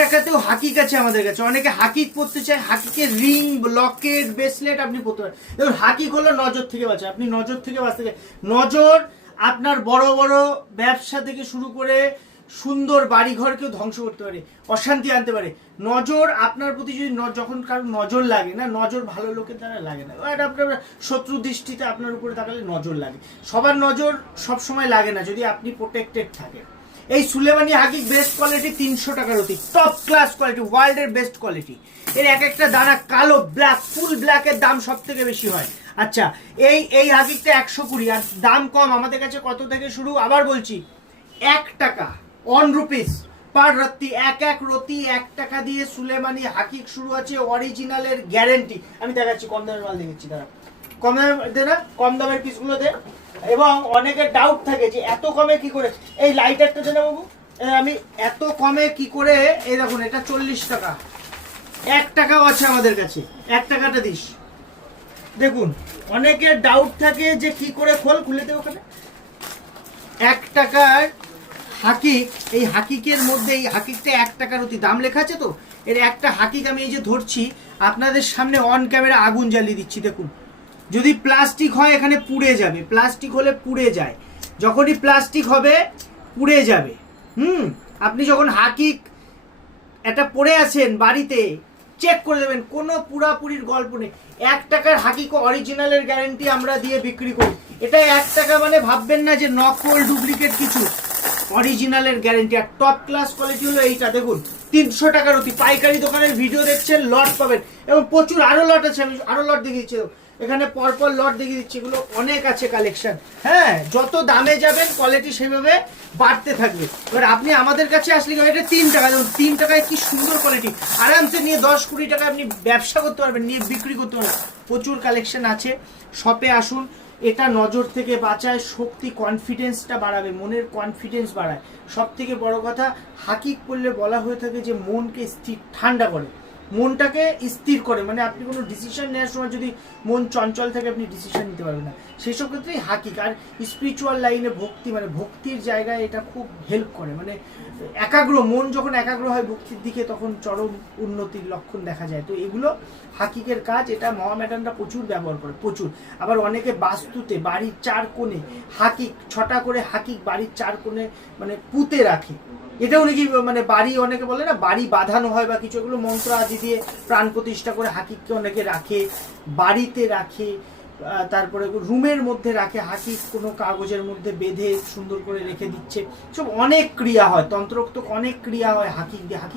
টাকাতেও হাকিক আছে আমাদের কাছে। অনেকে হাকিক পড়তে চায়, হাকিকের রিং, লকেট, ব্রেসলেট আপনি পড়তে পারেন। দেখুন হাকিক হলো নজর থেকে বাঁচা। আপনি নজর থেকে বাঁচতে গেলে, নজর আপনার বড় বড় ব্যবসা থেকে শুরু করে সুন্দর বাড়িঘরকেও ধ্বংস করতে পারে, অশান্তি আনতে পারে। নজর আপনার প্রতি যদি যখন কারো নজর লাগে না, নজর ভালো লোকের দ্বারা লাগে না, আর আপনার শত্রু দৃষ্টিতে আপনার উপরে তাকালে নজর লাগে। সবার নজর সব সময় লাগে না যদি আপনি প্রোটেক্টেড থাকেন। এই সুলেমানি হাকিক বেস্ট কোয়ালিটি, 300 টাকার অতি, টপ ক্লাস কোয়ালিটি, ওয়ার্ল্ডের বেস্ট কোয়ালিটি। এর এক একটা দানা কালো, ব্ল্যাক, ফুল ব্ল্যাকের দাম সব থেকে বেশি হয়। আচ্ছা, এই হাকিকটা 120, আর দাম কম আমাদের কাছে কত থেকে শুরু, আবার বলছি 1 টাকা, 1 রুপিস পার রত্তি। এক রতি 1 টাকা দিয়ে সুলেমানি হাকিক শুরু আছে, অরিজিনালের গ্যারেন্টি। আমি দেখাচ্ছি, কম দামের মাল দেখাচ্ছি, দাঁড়া, কম দামের দে না, কম দামের পিসগুলো দে। এবং অনেকের ডাউট থাকে যে এত কমে কি করে, এই লাইটারটা দেনা বাবু, আমি এত কমে কি করে, এই দেখুন এটা 40 টাকা, 1 টাকাও আছে আমাদের কাছে, 1 টাকাটা দিস। দেখুন অনেকের ডাউট থাকে যে কি করে, খুলে দে ওখানে। 1 টাকার হাকিক, এই হাকিকের মধ্যে এই হাকিকটা 1 টাকার অতি, দাম লেখা আছে তো। এর একটা হাকিক আমি এই যে ধরছি আপনাদের সামনে অন ক্যামেরা আগুন জ্বালিয়ে দিচ্ছি। দেখুন যদি প্লাস্টিক হয় এখানে পুড়ে যাবে, প্লাস্টিক হলে পুড়ে যায়, যখনই প্লাস্টিক হবে পুড়ে যাবে। আপনি যখন হাকিক এটা পড়ে আছেন বাড়িতে, চেক করে দেবেন, কোনো পুরাপুরির গল্প নেই। 1 টাকার হাকিক অরিজিনালের গ্যারেন্টি আমরা দিয়ে বিক্রি করি। এটা 1 টাকা মানে ভাববেন না যে নকল ডুপ্লিকেট কিছু, অরিজিনালের গ্যারেন্টি। আর টপ ক্লাস কোয়ালিটি হলো এইটা। দেখুন 300 টাকার অতি, পাইকারি দোকানের ভিডিও দেখছেন, লট পাবেন, এবং প্রচুর আরো লট আছে, আমি আরো লট দেখিয়ে দিচ্ছি, এখানে পরপর লট দেখিয়ে দিচ্ছি, এগুলো অনেক আছে কালেকশন। হ্যাঁ, যত দামে যাবেন কোয়ালিটি সেভাবে বাড়তে থাকবে। এবার আপনি আমাদের কাছে আসলে এটা 3 টাকা, দেখুন 3 টাকায় কি সুন্দর কোয়ালিটি, আরামসে নিয়ে 10-20 টাকা আপনি ব্যবসা করতে পারবেন, নিয়ে বিক্রি করতে পারবেন। প্রচুর কালেকশন আছে, শপে আসুন। এটা নজর থেকে বাঁচায়, শক্তি, কনফিডেন্সটা বাড়াবে, মনের কনফিডেন্স বাড়ায়। সব থেকে বড় কথা, হাকিক করলে বলা হয়ে থাকে যে মনকে স্থির, ঠান্ডা করে, মনটাকে স্থির করে। মানে আপনি কোনো ডিসিশন নেওয়ার সময় যদি মন চঞ্চল থাকে আপনি ডিসিশন নিতে পারবেন না, সেই সব ক্ষেত্রেই হাকিক। আর স্পিরিচুয়াল লাইনে ভক্তি, মানে ভক্তির জায়গায় এটা খুব হেল্প করে। মানে একাগ্র মন যখন একাগ্র হয় ভক্তির দিকে, তখন চরম উন্নতির লক্ষণ দেখা যায়। তো এগুলো হাকিকের কাজ, এটা মহামেডানরা প্রচুর ব্যবহার করে, প্রচুর। আবার অনেকে বাস্তুতে বাড়ির 4 কোণে হাকিক, 6টা করে হাকিক বাড়ির 4 কোণে মানে পুঁতে রাখে। এটাও নাকি মানে বাড়ি, অনেকে বলে না বাড়ি বাঁধানো হয় বা কিছু, এগুলো মন্ত্র আদি দিয়ে প্রাণ প্রতিষ্ঠা করে হাকিককে অনেকে রাখে, বাড়িতে রাখে, তারপরে রুমের মধ্যে রাখে হাকিক, কোনো কাগজের মধ্যে বেঁধে সুন্দর করে রেখে দিচ্ছে। সব অনেক ক্রিয়া হয়, তন্ত্রোক্ত অনেক ক্রিয়া হয় হাকিক দিয়ে। হাকিক